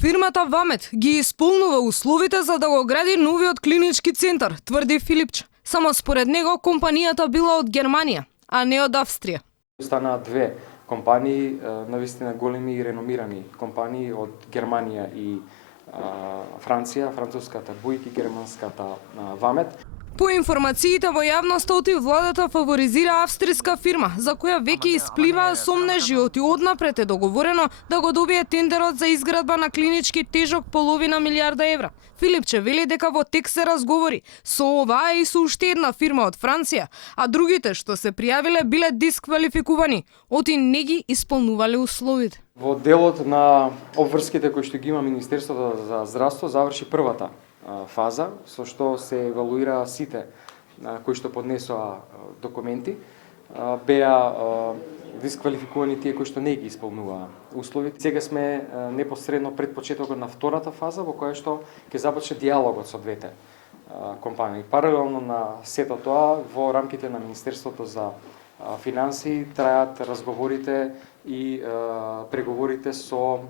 Фирмата Вамет ги исполнува условите за да го гради новиот клинички центар, тврди Филипче. Само според него компанијата била од Германија, а не од Австрија. Станаа две компании, навистина големи и реномирани компании од Германија и Франција, француската Буик и германската Вамет. По информациите во јавноста оти владата фаворизира австријска фирма, за која веќе испливаа сомнежи оти однапред е договорено да го добие тендерот за изградба на клинички тежок половина милиарда евра. Филипче вели дека во тек се разговори со оваа и со уште една фирма од Франција, а другите што се пријавиле биле дисквалификувани, оти не ги исполнувале условите. Во делот на обврските кои што ги има Министерството за здравство заврши првата фаза, со што се евалуираа сите кои што поднесоа документи, беа дисквалификувани тие кои што не ги исполнуваа условите. Сега сме непосредно пред почетокот на втората фаза во која што ќе започне диалогот со двете компании. Паралелно на сето тоа, во рамките на Министерството за финансии трајат разговорите и преговорите со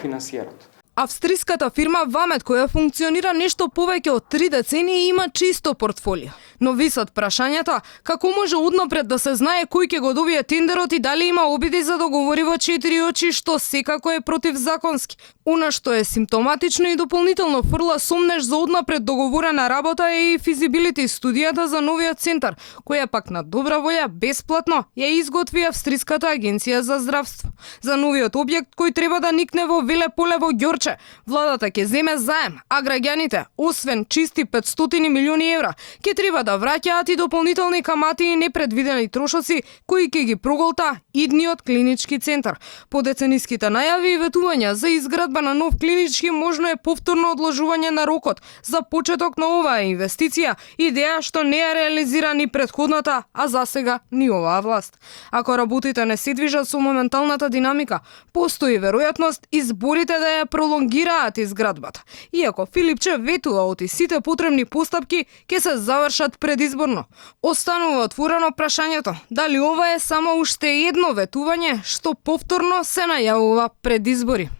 финансиерот. Австриската фирма Вамет, која функционира нешто повеќе од 3 децении, има чисто портфолио. Но висат прашањата како може однапред да се знае кој ќе го добие тендерот и дали има обиди за договори во 4 очи, што секако е противзаконски. Она што е симптоматично и дополнително фрла сомнеж за однапред договорена работа е и физибилити студијата за новиот центар, која пак на добра волја бесплатно ја изготви Австриската агенција за здравство. За новиот објект кој треба да никне во Веле поле во Ѓорче, владата ќе земе заем, а граѓаните, освен чисти 500 милиони евра, ќе треба да враќаат и дополнителни камати и непредвидени трошоци кои ќе ги проголта идниот клинички центар. По децениските најави и ветувања за изградба на нов клинички можно е повторно одложување на рокот за почеток на оваа инвестиција, идеја што не ја реализира ни претходната, а засега ни оваа власт. Ако работите не се движат со моменталната динамика, постои веројатност изборите да ја пролонгираат изградбата. Иако Филипче ветува оти сите потребни постапки ќе се завршат предизборно. Останува отворено прашањето дали ова е само уште едно ветување што повторно се најавува пред избори.